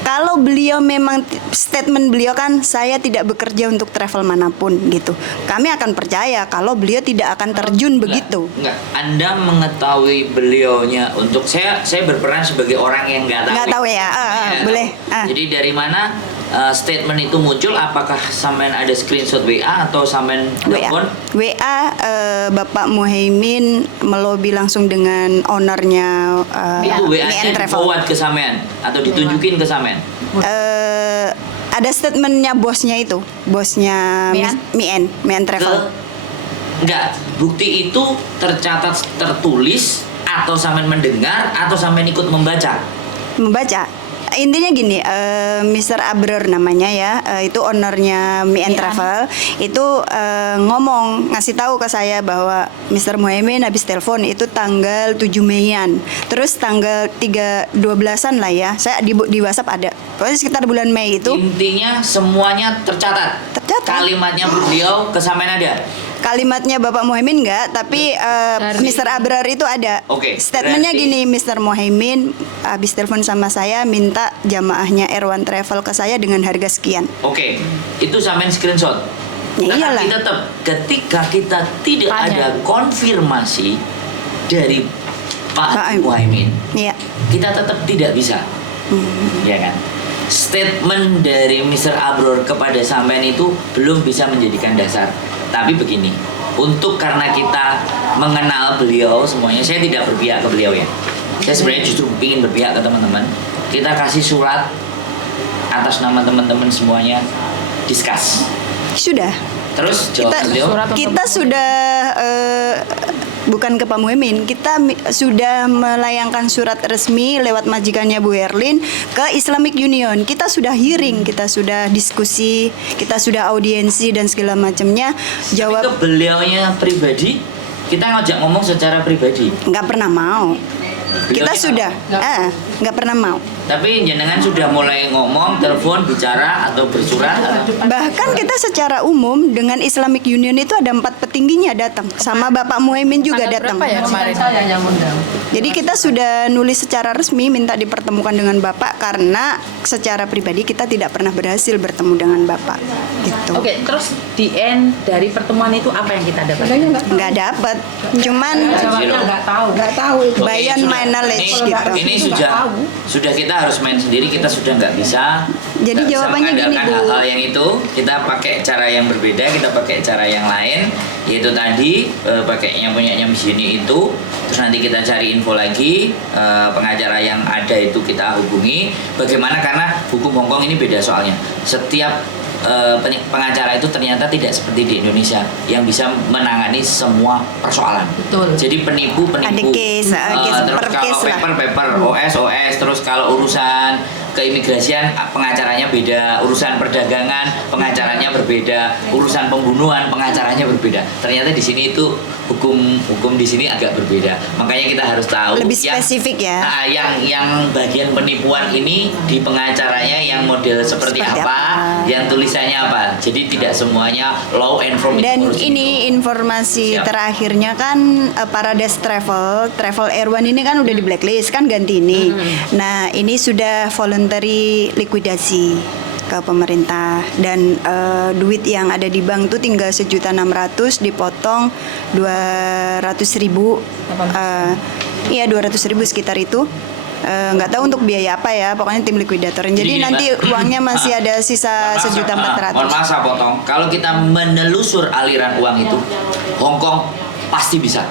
Kalau beliau memang statement beliau kan saya tidak bekerja untuk travel manapun gitu. Kami akan percaya kalau beliau tidak akan terjun begitu. Enggak. Anda mengetahui beliaunya untuk saya berperan sebagai orang yang nggak tahu. Nggak tahu ya. Boleh. Jadi dari mana statement itu muncul? Apakah sampean ada screenshot WA atau sampean telepon? WA Bapak Muhaimin melobi langsung dengan ownernya Itu Mi WA-nya and Travel. di-forward ke sampean atau ditunjukin ke sampean? Ada statementnya bosnya itu, bosnya Mi and Travel. Enggak, bukti itu tercatat tertulis atau sampean mendengar atau sampean ikut membaca? Membaca. Intinya gini, Mr. Abrar namanya ya, itu ownernya Mi and Travel, itu ngomong ngasih tahu ke saya bahwa Mr. Muhaimin habis telepon itu tanggal 7 Meian. Terus tanggal 12-an lah ya. Saya di WhatsApp ada. Pokoknya sekitar bulan Mei itu. Intinya semuanya tercatat. Tercatat. Kalimatnya beliau ke sampean ada. Kalimatnya Bapak Muhaimin enggak, tapi Mr. Abrar itu ada. Oke, Statementnya berarti- gini, Mr. Muhaimin habis telepon sama saya minta jamaahnya Erwan Travel ke saya dengan harga sekian. Oke, itu sampean screenshot. Ya iyalah. Tapi tetap ketika kita tidak Tanya. ada konfirmasi dari Pak Muhaimin, Iya. kita tetap tidak bisa, ya kan? Statement dari Mr. Abror kepada sampean itu belum bisa menjadikan dasar. Tapi begini, karena kita mengenal beliau semuanya, saya tidak berpihak ke beliau ya. Saya sebenarnya justru ingin berpihak ke teman-teman. Kita kasih surat atas nama teman-teman semuanya, discuss. Sudah. Terus jawab beliau. Kita sudah bukan ke Pak Muhaimin, kita sudah melayangkan surat resmi lewat majikannya Bu Herlin ke Islamic Union. Kita sudah hearing, kita sudah diskusi, kita sudah audiensi dan segala macamnya. Tapi ke Jawab beliaunya pribadi, kita ngajak ngomong secara pribadi. nggak pernah mau. Kita Beliaunya sudah nggak pernah mau. Tapi jenengan sudah mulai ngomong, telepon, bicara atau bersurat? Bahkan kita secara umum dengan Islamic Union itu ada 4 petingginya datang, sama Bapak Muhaimin juga Tanggal datang. berapa ya kemarin? Saya yang undang. Jadi kita sudah nulis secara resmi minta dipertemukan dengan Bapak karena secara pribadi kita tidak pernah berhasil bertemu dengan Bapak. Gitu. Oke, terus di end dari pertemuan itu apa yang kita dapat? Nggak dapat, cuman Jawabnya nggak tahu. Nggak tahu itu. Oke, bayan sudah. my knowledge gitu. Ini sudah kita harus main sendiri, kita sudah nggak bisa. Jadi nggak bisa jawabannya gini, mengandalkan Bu. hal-hal yang itu, kita pakai cara yang berbeda, kita pakai cara yang lain, yaitu tadi pakai yang punyanya Misini itu. Terus nanti kita cari info lagi, pengacara yang ada itu kita hubungi. Bagaimana, karena hukum Hongkong ini beda soalnya. Setiap pengacara itu ternyata tidak seperti di Indonesia yang bisa menangani semua persoalan. Betul. Jadi penipu Ada case, case terus per kalau case lah. paper OS, terus kalau urusan keimigrasian pengacaranya beda, urusan perdagangan pengacaranya berbeda, urusan pembunuhan pengacaranya berbeda. Ternyata di sini itu hukum di sini agak berbeda. Makanya kita harus tahu Lebih spesifik ya. Nah, yang bagian penipuan ini di pengacaranya yang model seperti Seperti apa, apa. yang tulisannya apa. Jadi tidak semuanya law and from Dan itu. ini informasi Siap. terakhirnya kan Paradise Travel Airone ini kan udah di blacklist kan ganti ini. Nah ini sudah voluntary likuidasi ke pemerintah dan duit yang ada di bank tuh tinggal 1.600.000 dipotong 200.000. Iya 200.000 sekitar itu. Nggak tahu untuk biaya apa ya, pokoknya tim likuidator. Jadi gini, nanti Mbak. uangnya masih ada sisa Mohon 1.400.000. maaf saya potong. Kalau kita menelusur aliran uang itu, Hong Kong pasti bisa.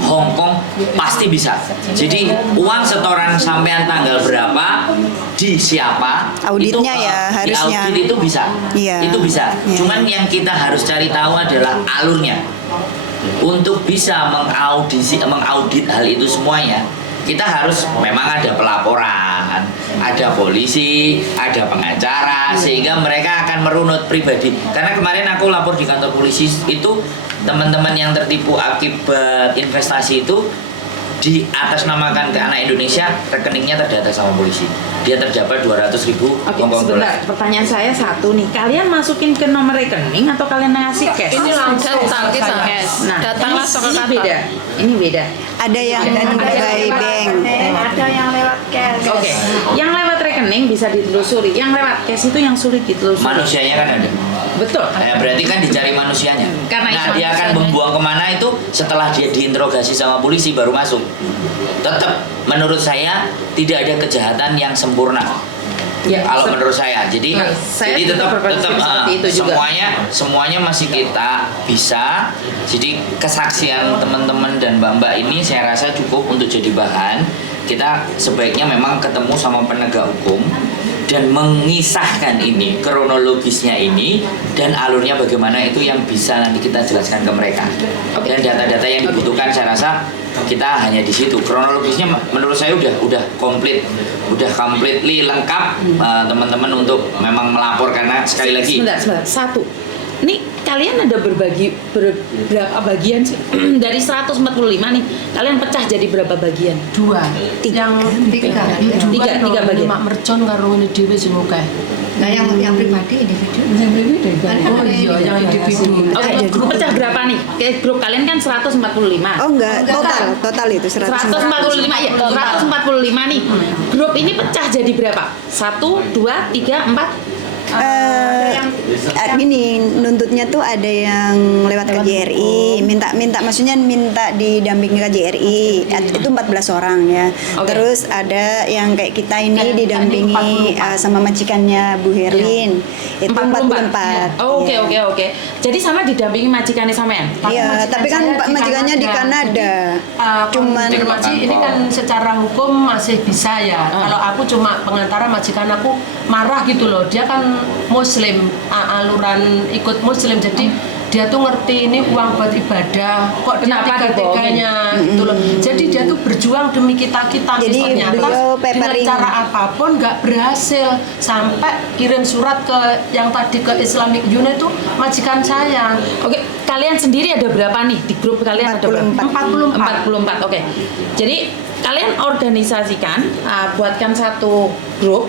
Hong Kong pasti bisa. Jadi uang setoran sampean tanggal berapa di siapa? Auditnya itu, ya, harusnya. Di audit itu bisa. Iya. Itu bisa. Iya. Cuman yang kita harus cari tahu adalah alurnya. Untuk bisa mengaudit hal itu semuanya, kita harus memang ada pelaporan, ada polisi, ada pengacara, sehingga mereka akan merunut pribadi. Karena kemarin aku lapor di kantor polisi itu, teman-teman yang tertipu akibat investasi itu di atas namakan ke anak Indonesia, rekeningnya terdata sama polisi. Dia terdapat 200.000 Oke, Hongkong sebentar. dolar. Pertanyaan saya satu nih. Kalian masukin ke nomor rekening atau kalian ngasih cash? Ini langsung Datang kita saya. cash. Nah, Datang ini- langsung ke ini kantor. beda. Ini beda. Ada yang by bank. Ada yang lewat cash. Oke. Yang lewat rekening bisa ditelusuri. Yang lewat cash itu yang sulit ditelusuri. Manusianya kan ada. Betul. Berarti kan dicari manusianya. Karena Nah, itu dia akan manusianya. membuang kemana itu setelah dia diinterogasi sama polisi baru masuk. Tetap menurut saya tidak ada kejahatan yang sempurna. Ya, Kalau menurut saya, jadi Nah, saya jadi juga tetap berprinsip seperti itu juga. semuanya masih kita bisa. Jadi kesaksian teman-teman dan mbak-mbak ini saya rasa cukup untuk jadi bahan. Kita sebaiknya memang ketemu sama penegak hukum dan mengisahkan ini, kronologisnya ini dan alurnya bagaimana itu yang bisa nanti kita jelaskan ke mereka. Dan data-data yang dibutuhkan saya rasa kita hanya di situ. Kronologisnya menurut saya udah komplit, udah completely lengkap teman-teman untuk memang melapor karena sekali lagi Sebentar. Satu. Ini kalian ada berapa bagian sih? Dari 145 nih, kalian pecah jadi berapa bagian? Dua. Yang tiga Tiga bagian. Mak mercon karo ini dhewe sing akeh. Nah, yang pribadi individu. Oh iya, yang individu. Oke, pecah berapa nih? Grup kalian kan 145. Oh enggak, total itu 145 ya, 145 nih. Grup ini pecah jadi berapa? 1, 2, 3, 4. Gini nuntutnya tuh ada yang lewat KJRI, minta maksudnya minta didampingi KJRI, itu 14 orang ya. Oke. Terus ada yang kayak kita ini didampingi sama majikannya Bu Herlin, itu 44. Oh, oke. Jadi sama didampingi majikannya sampean. Iya, tapi kan Pak majikannya di Kanada. Cuman konfirmasi ini kan secara hukum masih bisa ya. Kalau aku cuma pengantara, majikan aku marah gitu loh. Dia kan Muslim, aluran ikut Muslim, jadi dia tuh ngerti ini uang buat ibadah, kok dia Kenapa tega-teganya gitu loh. Jadi dia tuh berjuang demi kita-kita, Jadi ternyata beliau dengan papering. cara apapun nggak berhasil, sampai kirim surat ke yang tadi ke Islamic Union itu majikan saya. Oke, kalian sendiri ada berapa nih di grup kalian? Ada berapa? 44. Oke. Jadi kalian organisasikan, buatkan satu grup.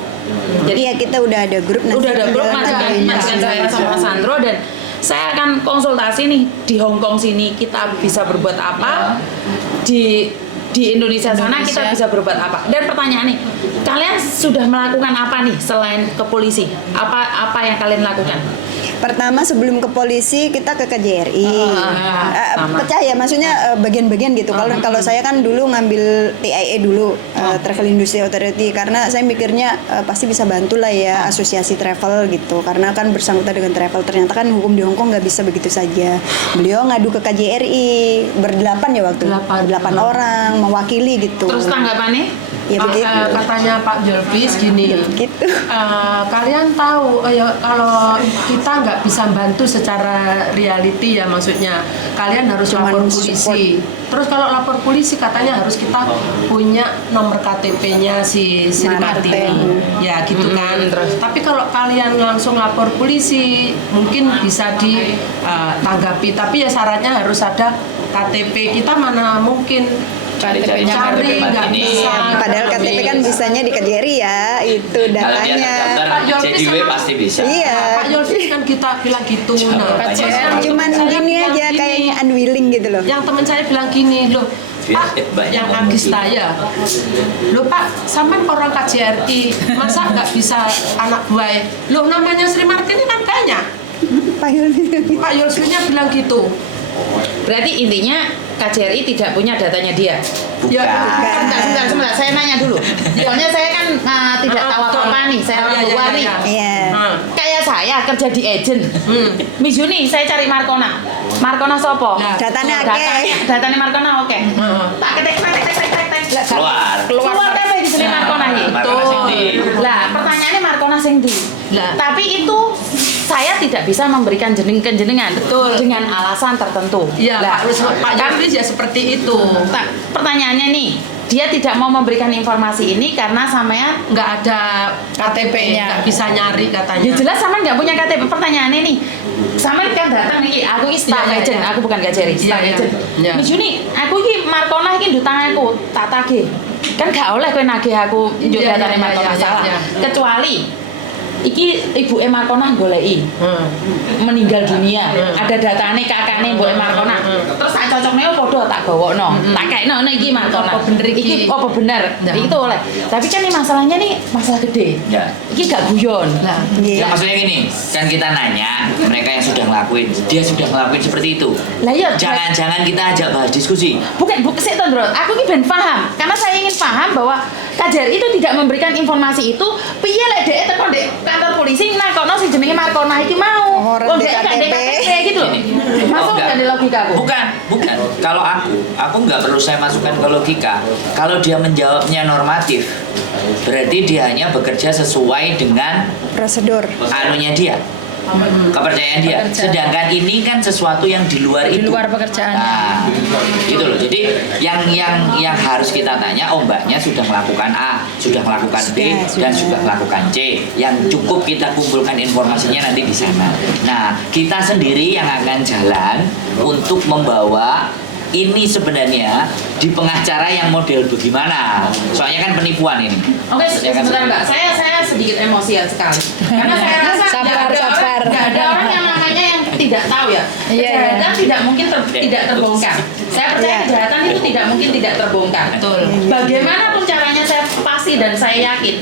Jadi Iya, kita udah ada grup. nanti udah ada grup jalan majikan saya sama Sandro, dan saya akan konsultasi nih di Hong Kong sini kita bisa berbuat apa, di Indonesia sana kita bisa berbuat apa. Dan pertanyaan nih, kalian sudah melakukan apa nih selain ke polisi? Apa yang kalian lakukan? Pertama sebelum ke polisi kita ke KJRI. sama. Pecah ya, maksudnya bagian-bagian gitu. Kalau saya kan dulu ngambil TIA dulu, Travel Industry Authority, karena saya mikirnya pasti bisa bantu lah ya asosiasi travel gitu. Karena kan bersangkutan dengan travel, ternyata kan hukum di Hong Kong nggak bisa begitu saja. Beliau ngadu ke KJRI berdelapan ya waktu. 8 orang mewakili gitu. Terus tanggapannya? Ya begitu. Katanya Pak Julfis gini, Gitu. kalian tahu ya kalau kita nggak bisa bantu secara reality ya, maksudnya kalian harus Cuman lapor polisi. Terus kalau lapor polisi katanya harus kita punya nomor KTP-nya si Sri Martini, ya gitu kan. Tapi kalau kalian langsung lapor polisi mungkin bisa ditanggapi, tapi ya syaratnya harus ada KTP. Kita mana mungkin cari nggak bisa. Padahal KTP kan bisanya di KJRI ya, itu Kalau dia datanya. terdaftar Pak Jolfis JDW sama- pasti bisa. Iya. Pak Yolfis kan kita bilang gitu. Nah, Pak terus JR yang Cuman teman saya gini bilang aja gini, kayaknya unwilling gitu loh. yang teman saya bilang gini loh, Pak, Banyak yang orang Agis gitu. Taya, loh Pak, sampean orang KJRI, masa nggak bisa anak buah? Loh namanya Sri Martini kan kayaknya. Pak Yulfi. Pak Yolfisnya bilang gitu. Berarti intinya KJRI tidak punya datanya dia. Ya, Sebentar, saya nanya dulu. Soalnya saya kan tidak tahu apa-apa nih, saya orang luar nih. Iya. Kayak saya kerja di agent. Mijuni, saya cari Markona. Markona sopo? Nah, Datanya akeh. Datanya Markona oke. Tak ketek. Keluar apa di sini Markona iki? Markona sing ndi? Lah, pertanyaannya Markona sing ndi? Lah. Tapi itu saya tidak bisa memberikan jenengan dengan alasan tertentu. Iya, Lah, Pak kan- Yolfis ya seperti itu. pertanyaannya nih, dia tidak mau memberikan informasi ini karena sampean Nggak ada KTP-nya, nggak bisa nyari katanya. ya jelas sama nggak punya KTP. Pertanyaannya nih, sama kan datang nih, aku ini staff Iya, iya, agent, iya. aku bukan KJRI, staff Iya, iya. agent. Iya. Miss Juni, aku ini Markona ini dutang aku, tak tagih. Kan gak oleh kowe nagih aku njuk Iya, datane iya, Markona iya, salah. iya. Kecuali iki ibuke Markona goleki meninggal dunia, ada datane kakane mbuke Markona. Terus tak cocokne padha tak gawokno. Tak kaekno iki Markona. Apa bener iki? Apa bener? Nah. Itu oleh. Tapi kan ini masalahnya nih masalah gede. Ya. Iki gak guyon. Nah, Ya Iya. maksudnya gini, kan kita nanya mereka yang sudah ngelakuin, dia sudah ngelakuin seperti itu. Lah iya, Jangan-jangan kita ajak bahas diskusi. bukan sik to, Ndro. Aku ki ben paham. Karena saya ingin paham bahwa KJRI itu tidak memberikan informasi itu. Piye lek dhek teko ndek kantor polisi nakono sing jenenge Markona iki mau. Orang Dhek gak ndek DKTP. KTP gitu loh. Masuk enggak. gak di logikaku? Bukan. Kalau aku nggak perlu saya masukkan ke logika. Kalau dia menjawabnya normatif, berarti dia hanya bekerja sesuai dengan Prosedur. anunya dia, kepercayaan dia. Sedangkan ini kan sesuatu yang di luar Di itu. luar pekerjaan. Nah, gitu loh. Jadi yang harus kita tanya, oh mbaknya sudah melakukan A, sudah melakukan B, dan sudah melakukan C. Yang cukup kita kumpulkan informasinya nanti di sana. Nah, kita sendiri yang akan jalan untuk membawa ini sebenarnya di pengacara yang model bagaimana. Soalnya kan penipuan ini. Oke, Ya kan, sebentar Mbak. Saya sedikit emosian sekali. Karena saya rasa nggak ada orang yang namanya yang tidak tahu ya. Iya, Kejahatan tidak mungkin tidak terbongkar. Saya percaya Iya. kejahatan itu tidak mungkin tidak terbongkar. betul. Bagaimanapun caranya saya pasti dan saya yakin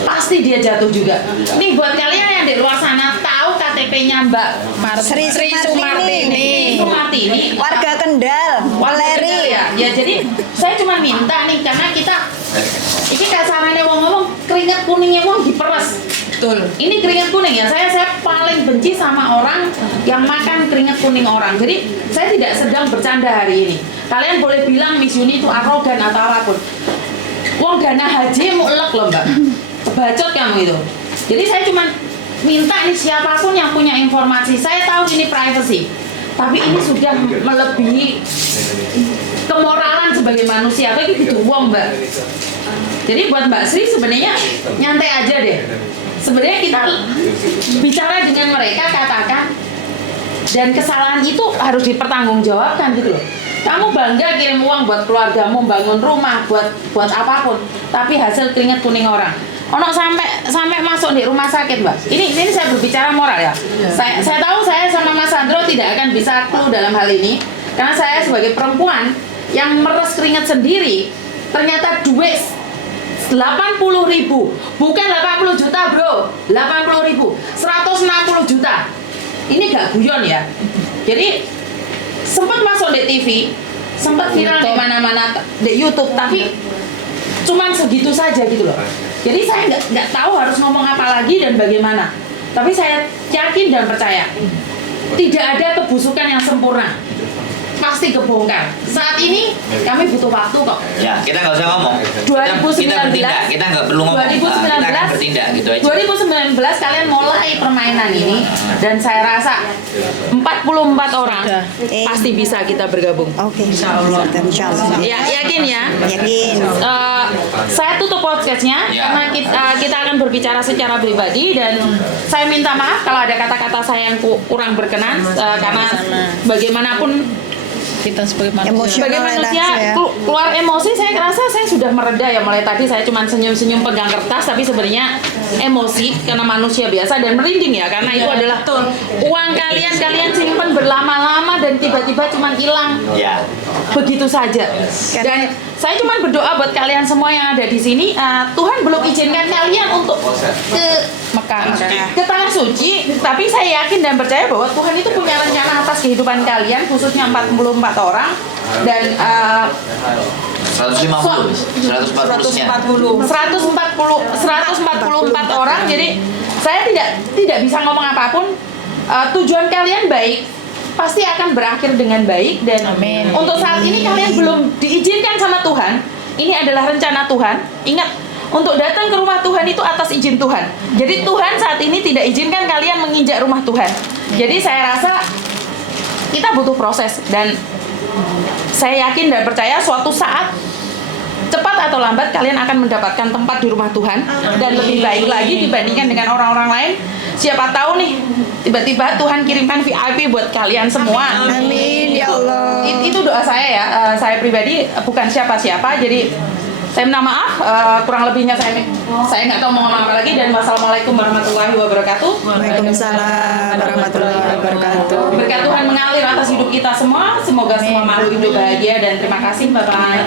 pasti dia jatuh juga. Nih buat kalian yang di luar sana tahu KTP-nya Mbak Sri Sumartini. Sumartini, Warga Kendal, Peleri. ya jadi saya cuma minta nih karena kita ini kasarannya wong ngomong keringat kuningnya wong diperes. Betul. Ini keringat kuning ya. Saya paling benci sama orang yang makan keringat kuning orang. Jadi saya tidak sedang bercanda hari ini. Kalian boleh bilang Miss Yuni itu arogan atau apapun. Wong dana haji mau elek loh Mbak. Bacot kamu itu. Jadi saya cuma minta ini siapapun yang punya informasi. Saya tahu ini privacy. Tapi ini sudah melebihi kemoralan sebagai manusia. Apa gitu wong, Mbak? Jadi buat Mbak Sri sebenarnya nyantai aja deh. Sebenarnya kita bicara dengan mereka, katakan, dan kesalahan itu harus dipertanggungjawabkan gitu loh. Kamu bangga kirim uang buat keluargamu, bangun rumah, buat apapun, tapi hasil keringat kuning orang. Ono sampai masuk di rumah sakit, Mbak. Ini saya berbicara moral ya. Saya tahu saya sama Mas Sandro tidak akan bisa clue dalam hal ini, karena saya sebagai perempuan yang meres keringat sendiri, ternyata duit 80.000, bukan 80 juta bro, 80.000, 160 juta. Ini gak guyon ya. Jadi sempat masuk di TV, sempat viral di mana-mana di YouTube, tapi cuman segitu saja gitu loh. Jadi saya nggak tahu harus ngomong apa lagi dan bagaimana. Tapi saya yakin dan percaya tidak ada kebusukan yang sempurna. Pasti kebongkar. Saat ini kami butuh waktu kok. Ya, kita nggak usah ngomong. 2019, kita bertindak, kita nggak perlu ngomong. 2019, kita akan bertindak gitu aja. 2019 kalian mulai permainan ini dan saya rasa 44 orang pasti bisa kita bergabung. Oke, insya Allah. Ya, yakin ya? Yakin. Saya tutup podcastnya Ya. karena kita akan berbicara secara pribadi dan saya minta maaf kalau ada kata-kata saya yang kurang berkenan karena bagaimanapun Kita sebagai manusia. Emosional sebagai manusia ya. keluar emosi, saya rasa saya sudah mereda ya. Mulai tadi saya cuma senyum-senyum pegang kertas, tapi sebenarnya emosi karena manusia biasa dan merinding ya, karena itu adalah uang kalian simpan berlama-lama dan tiba-tiba cuma hilang Ya. begitu saja. Dan saya cuma berdoa buat kalian semua yang ada di sini, Tuhan belum izinkan kalian untuk ke Mekah. ke tanah suci, tapi saya yakin dan percaya bahwa Tuhan itu punya rencana atas kehidupan kalian, khususnya 44 orang dan 144 orang. Jadi saya tidak bisa ngomong apapun. Tujuan kalian baik, pasti akan berakhir dengan baik dan Amin. untuk saat ini kalian belum diizinkan sama Tuhan. Ini adalah rencana Tuhan. Ingat, untuk datang ke rumah Tuhan itu atas izin Tuhan. Jadi Tuhan saat ini tidak izinkan kalian menginjak rumah Tuhan. Jadi saya rasa kita butuh proses dan saya yakin dan percaya suatu saat cepat atau lambat kalian akan mendapatkan tempat di rumah Tuhan dan lebih baik lagi dibandingkan dengan orang-orang lain. Siapa tahu nih tiba-tiba Tuhan kirimkan VIP buat kalian semua. Amin ya Allah. Itu doa saya ya. Saya pribadi bukan siapa-siapa. Jadi saya minta maaf, kurang lebihnya saya nggak tahu mau ngomong apa lagi, dan wassalamualaikum warahmatullahi wabarakatuh. Waalaikumsalam warahmatullahi wabarakatuh. Berkat Tuhan mengalir atas hidup kita semua. Semoga semua makhluk hidup bahagia dan terima kasih Bapak.